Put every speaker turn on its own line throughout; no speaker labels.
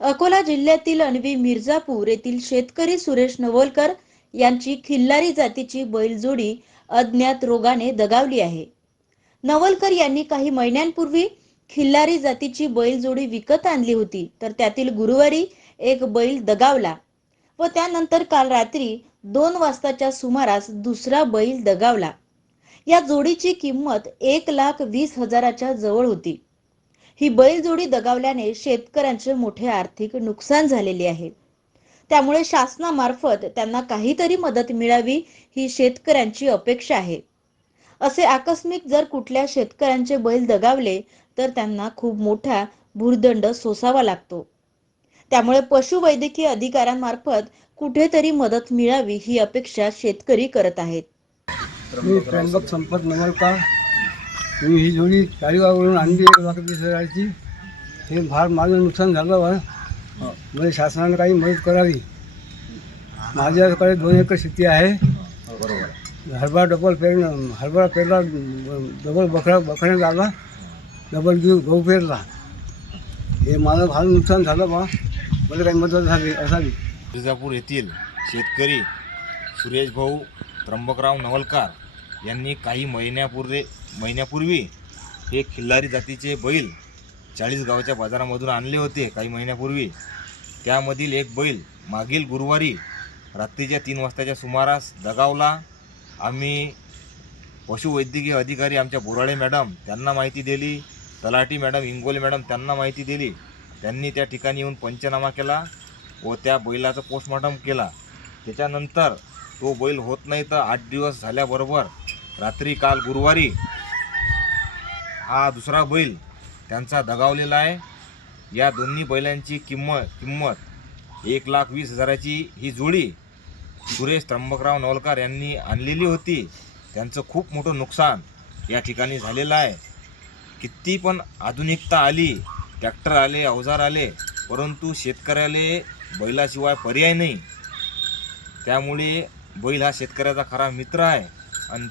अकोला जिल्ह्यातील अनवी मिर्जापूर येथील शेतकरी सुरेश नवलकर यांची खिल्लारी जातीची बैलजोडी अज्ञात रोगाने दगावली आहे. नवलकर यांनी काही महिन्यांपूर्वी खिल्लारी जातीची बैलजोडी विकत आणली होती तर त्यातील गुरुवारी एक बैल दगावला व त्यानंतर काल रात्री दोन वाजताच्या सुमारास दुसरा बैल दगावला. या जोडीची किंमत एक लाख वीस हजाराच्या जवळ होती. ही बैलजोडी दगावल्याने शेतकऱ्यांचे मोठे आर्थिक नुकसान झालेले आहे. त्यामुळे शासनामार्फत त्यांना काहीतरी मदत मिळावी ही शेतकऱ्यांची अपेक्षा आहे. असे आकस्मिक जर कुठल्या शेतकऱ्यांचे बैल दगावले तर त्यांना खूप मोठा भूर्दंड सोसावा लागतो. त्यामुळे पशुवैद्यकीय अधिकाऱ्यांमार्फत कुठेतरी मदत मिळावी ही अपेक्षा शेतकरी करत आहेत.
मी ही जोडी चाळीगाववरून आणली एक लाख वीस हजाराची हे फार माझं नुकसान झालं बा. म्हणजे शासनाने काही मदत करावी. माझ्याकडे दोन एकर शेती आहे. हरभरा डबल पेरणं हरभरा पेरला डबल बकरा बकऱ्यात आला डबल घेऊ गहू पेरला. हे माझं फार नुकसान झालं बा. मला काही मदत झाली असावी.
तुळजापूर येथील शेतकरी सुरेश भाऊ त्र्यंबकराव नवलकार यांनी काही महिन्यापूर्वी महिन्यापूर्वी हे खिल्लारी जातीचे बैल चाळीस गावच्या बाजारामधून आणले होते काही महिन्यापूर्वी. त्यामधील एक बैल मागील गुरुवारी रात्रीच्या तीन वाजताच्या सुमारास दगावला. आम्ही पशुवैद्यकीय अधिकारी आमच्या बोराळे मॅडम त्यांना माहिती दिली. तलाठी मॅडम इंगोले मॅडम त्यांना माहिती दिली. त्यांनी त्या ठिकाणी येऊन पंचनामा केला व त्या बैलाचं पोस्टमॉर्टम केला. त्याच्यानंतर तो बैल होत नाही तर आठ दिवस झाल्याबरोबर रात्री काल गुरुवारी हा दुसरा बैल त्यांचा दगावलेला आहे. या दोन्ही बैलांची किंमत किंमत एक लाख वीस हजाराची ही जोडी सुरेश त्र्यंबकराव नवलकर यांनी आणलेली होती. त्यांचं खूप मोठं नुकसान या ठिकाणी झालेलं आहे. किती पण आधुनिकता आली ट्रॅक्टर आले अवजार आले परंतु शेतकऱ्याले बैलाशिवाय पर्याय नाही. त्यामुळे बैल हा शेतकऱ्याचा खरा मित्र आहे. आणि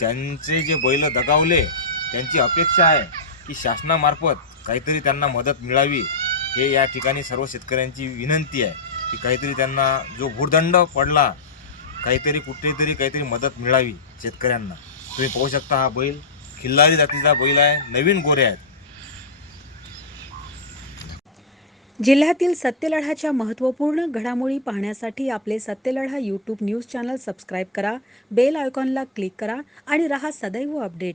त्यांचे जे बैल दगावले त्यांची अपेक्षा आहे की शासनामार्फत काहीतरी त्यांना मदत मिळावी. हे या ठिकाणी सर्व शेतकऱ्यांची विनंती आहे की काहीतरी त्यांना जो भूर्दंड पडला काहीतरी कुठेतरी काहीतरी मदत मिळावी शेतकऱ्यांना. तुम्ही पाहू शकता हा बैल. खिल्लारी जातीचा बैल आहे. नवीन गोरे आहेत.
जिल्ह्यातील सत्यलढाच्या महत्त्वपूर्ण घडामोडी पाहण्यासाठी आपले Satyaladha YouTube news channel subscribe करा बेल आयकॉनला क्लिक करा आणि रहा सदैव अपडेट.